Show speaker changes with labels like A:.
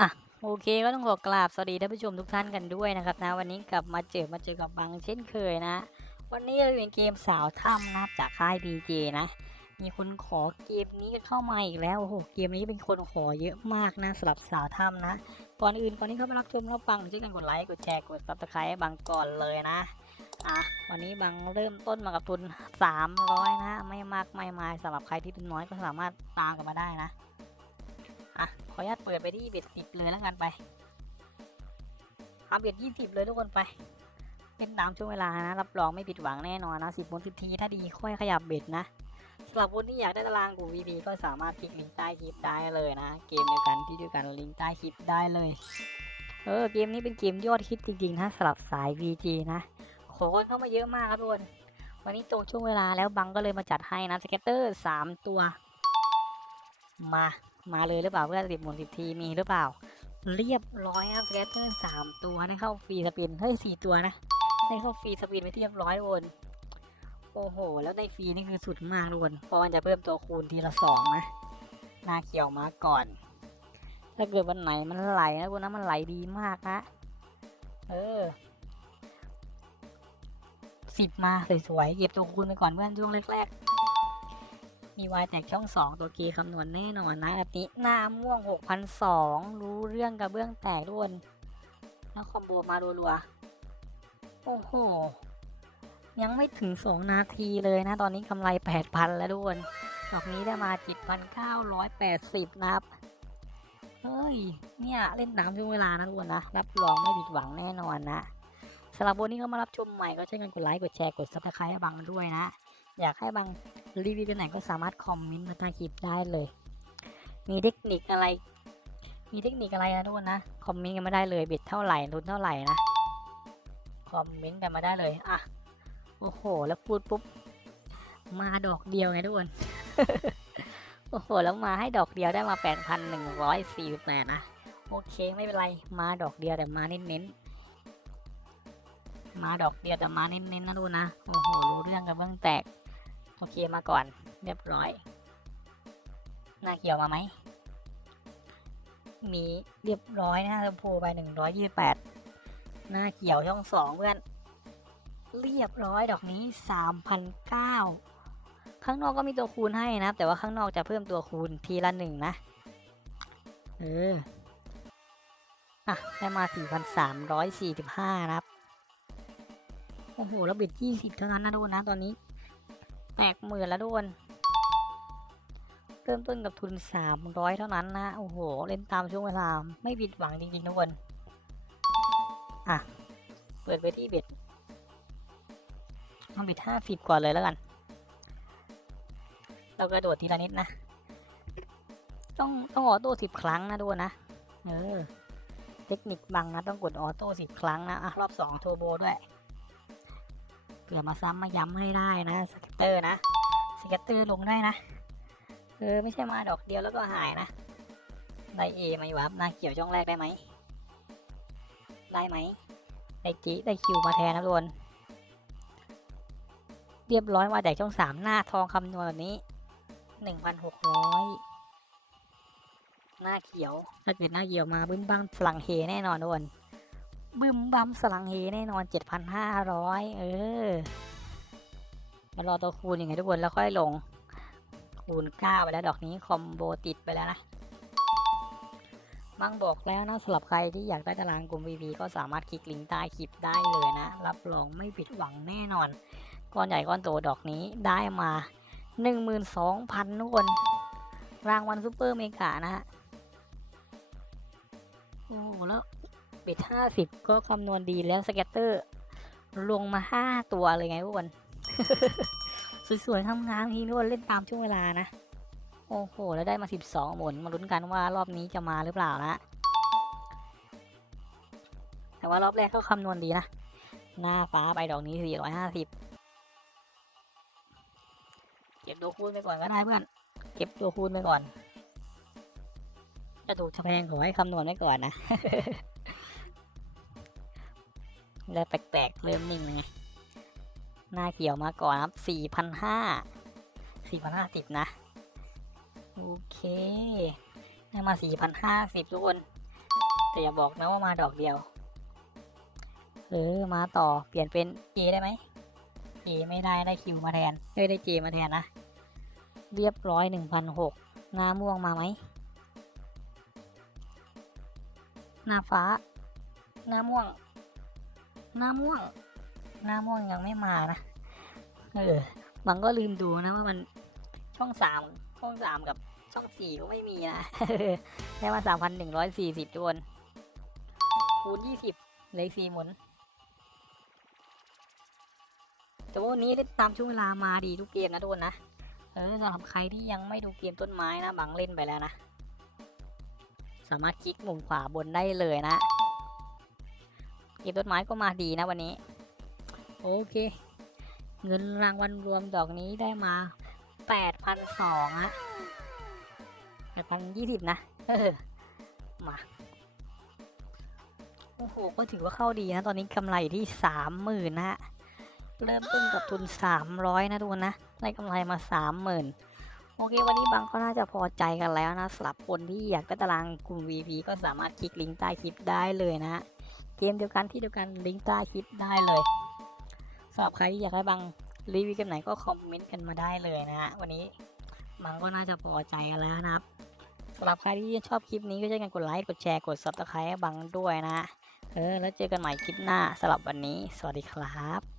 A: อะโอเคก็ต้องขอกราบสวัสดีท่านผู้ชมทุกท่านกันด้วยนะครับนะวันนี้กลับมาเจอมาเจอกับบังเช่นเคยนะ วันนี้เราเป็นเกมสาวถ้ำนะจากค่าย BJ นะ มีคนขอเกมนี้เข้ามาอีกแล้วโอ้โหเกมนี้เป็นคนขอเยอะมากนะสำหรับสาวถ้ำนะก่อนอื่นก่อนที่เข้ามารับชมรับฟังช่วยกันกดไลค์กดแชร์กด subscribe ให้บังก่อนเลยนะ อะวันนี้บังเริ่มต้นมากับทุน 300 นะ ไม่มากไม่มายสำหรับใครที่ทุนน้อยก็สามารถตามกันมาได้นะ อะ ขออนุญาตเปิดไปที่เบ็ดสิบเลยแล้วกันไปเอาเบ็ดยี่สิบเลยทุกคนไป เป็นตามช่วงเวลานะ รับรองไม่ผิดหวังแน่นอนนะสิบโมงสิบทีถ้าดีค่อยขยับเบ็ดนะสำหรับคนที่อยากได้ตารางกลุ่ม VP ก็สามารถคลิกลิงก์ใต้คลิปได้เลยนะ เกมเดียวกันที่เดียวกันลิงก์ใต้คลิปได้เลย เออเกมนี้เป็นเกมยอดฮิตจริงๆนะสำหรับสาย VG นะ ขอคนเข้ามาเยอะมากครับทุกคน วันนี้ตรงช่วงเวลาแล้วบังก็เลยมาจัดให้นะสเก็ตเตอร์สามตัว มา มาเลยหรือเปล่าเพื่อนสิบหมดสิบทีมีหรือเปล่า เรียบร้อยครับสเก็ตเตอร์สามตัวได้เข้าฟรีสปินเฮ้ยสี่ตัวนะได้เข้าฟรีสปินไปที่เรียบร้อยทุกคนโอ้โห แล้วได้ฟรีนี่คือสุดมากทุกคนเพราะมันจะเพิ่มตัวคูณทีละสองนะหน้าเขียวมาก่อน ถ้าเกิดวันไหนมันไหลนะคุณนะมันไหลดีมากนะ เออ สิบมาสวยๆเก็บตัวคูณไปก่อนเพื่อนช่วงแรกๆ มีวายแตกช่องสองตัวเกย์คำนวณแน่นอนนะแบบนี้หน้าม่วงหกพันสองรู้เรื่องกับเบื้องแตกด้วยแล้วคอมโบมารัวๆ โอ้โห ยังไม่ถึงสองนาทีเลยนะ ตอนนี้กำไรแปดพันแล้วทุกคนดอกนี้ได้มาจิตพันเก้าร้อยแปดสิบนะครับเฮ้ย เนี่ย เล่นตามช่วงเวลานะทุกคนนะ รับรองไม่ผิดหวังแน่นอนนะำหรับวันนี้เข้ามารับชมใหม่ก็ช่วยกันกดไลค์กดแชร์กดซับสไครต์ให้บังด้วยนะ อยากให้บังรีวิวไปไหนก็สามารถคอมเมนต์มาใต้คลิปได้เลย มีเทคนิคอะไร มีเทคนิคอะไรนะทุกคนนะคอมเมนต์กันมาได้เลยเบ็ดเท่าไหร่ทุนเท่าไหร่นะคอมเมนต์กันมาได้เลยอะโอ้โห แล้วพูดปุ๊บมาดอกเดียวไงทุกคนโอ้โห แล้วมาให้ดอกเดียวได้มา8,148นะ โอเค ไม่เป็นไร มาดอกเดียวแต่มาเน้นๆ มาดอกเดียวแต่มาเน้นๆนะดูนะ โอ้โห รู้เรื่องกันเบื้องแตก โอเคมาก่อน เรียบร้อย หน้าเขียวมาไหม มีเรียบร้อยนะชมพูไป128หน้าเขียวช่องสองเพื่อน เรียบร้อยดอกนี้สามพันเก้าข้างนอกก็มีตัวคูณให้นะ แต่ว่าข้างนอกจะเพิ่มตัวคูณทีละหนึ่งนะ เออ อะ ได้มาสี่พันสามร้อยสี่สิบห้านะครับ โอ้โหแล้วบิดยี่สิบเท่านั้นนะทุกคนนะตอนนี้ แตกหมื่นแล้วทุกคนเริ่มต้นกับทุนสามร้อยเท่านั้นนะโอ้โห เล่นตามช่วงเวลาไม่ผิดหวังจริงๆทุกคนอะ เปิดไปที่เบ็ดเอาบิดห้าสิบก่อนเลยแล้วกัน เรากระโดดทีละนิดนะ ต้องต้องออโต้สิบครั้งนะดูนะเออเทคนิคบังนะต้องกดออโต้สิบครั้งนะอะรอบสองโทโบด้วย ผื่อมาซ้ำมาย้ำให้ได้นะสเก็ตเตอร์นะสเก็ตเตอร์ลงได้นะเออไม่ใช่มาดอกเดียวแล้วก็หายนะได้เอไหมวะหน้าเขียวช่องแรกได้ไหมได้ไหมได้จีได้คิวมาแทนนะทุกคนเรียบร้อยมาจากช่องสามหน้าทองคำนวณแบบนี้หนึ่งพันหกร้อยหน้าเขียวถ้าเกิดหน้าเขียวมาบึ้มบัมสลังเฮแน่นอนทุกคน บึมบัมสลังเฮแน่นอนเจ็ดพันห้าร้อยเออมารอตัวคูณยังไงทุกคนแล้วค่อยลง คูณเก้าไปแล้วดอกนี้คอมโบติดไปแล้วนะ มั่งบอกแล้วนะสำหรับใครที่อยากได้ตารางกลุ่ม VP ก็สามารถคลิกลิงก์ใต้คลิปได้เลยนะ รับรองไม่ผิดหวังแน่นอน ก้อนใหญ่ก้อนโตดอกนี้ได้มา 12,000นุกคนรางวัลซูเปอร์เมกานะฮะโอ้แล้ว เบ็ดห้าสิบก็คำนวณดีแล้วสเก็ตเตอร์ ลงมาห้าตัวเลยไงทุกคนสวยๆทำงานทีทุกคนเล่นตามช่วงเวลานะ โอ้โห แล้วได้มาสิบสองหมุนมาลุ้นกันว่ารอบนี้จะมาหรือเปล่านะแต่ว่ารอบแรกก็คำนวณดีนะ หน้าฟ้าไปดอกนี้สี่ร้อยห้าสิบเก็บตัวคูณไปก่อนก็ได้เพื่อน เก็บตัวคูณไปก่อน จะถูกจะแพงขอให้คำนวณไว้ก่อนนะ แล้แปลกๆ เริ่มนิ่งเลยไงหน้าเขียวมาก่อนครับสี่พันห้าสี่พันห้าสิบนะ โอเค ได้มาสี่พันห้าสิบทุกคน แต่อย่าบอกนะว่ามาดอกเดียว เออ มาต่อ เปลี่ยนเป็นเจได้ไหมเจไม่ได้ ได้คิวมาแทนเอ้ยได้เจมาแทนนะ เรียบร้อยหนึ่งพันหกหน้าม่วงมาไหม หน้าฟ้า หน้าม่วง หน้าม่วง หน้าม่วงยังไม่มานะ เออ บังก็ลืมดูนะว่ามันช่องสามช่องสามกับช่องสี่ก็ไม่มีนะได้มาสามพันหนึ่งร้อยสี่สิบทุกคนคูณยี่สิบเลขสี่หมุนแต่ว่าวันนี้ได้ตามช่วงเวลามาดีทุกเกมนะทุกคนนะ เออสำหรับใครที่ยังไม่ดูเกมต้นไม้นะบังเล่นไปแล้วนะ สามารถคลิกมุมขวาบนได้เลยนะ เกมต้นไม้ก็มาดีนะวันนี้ โอเค เงินรางวัลรวมดอกนี้ได้มาแปดพันสองอะแปดพันยี่สิบนะเออมาโอ้โหก็ถือว่าเข้าดีนะ ตอนนี้กำไรที่สามหมื่นนะฮะเริ่มต้นกับทุนสามร้อยนะทุกคนนะ ได้กำไรมาสามหมื่นโอเค วันนี้บางก็น่าจะพอใจกันแล้วนะสำหรับคนที่อยากได้ตารางกลุ่ม VP ก็สามารถคลิกลิงก์ใต้คลิปได้เลยนะฮะ กมเดียวกันที่เดียวกันลิงก์ใต้คลิปได้เลยสำหรับใครที่อยากให้บังรีวิวเกมไหนก็คอมเมนต์กันมาได้เลยนะฮะวันนี้บังก็น่าจะพอใจกันแล้วนะครับสำหรับใครที่ชอบคลิปนี้ก็ช่วยกันกดไลค์กดแชร์กดซับสไครต์ให้บังด้วยนะเออแล้วเจอกันใหม่คลิปหน้าสำหรับวันนี้ สวัสดีครับ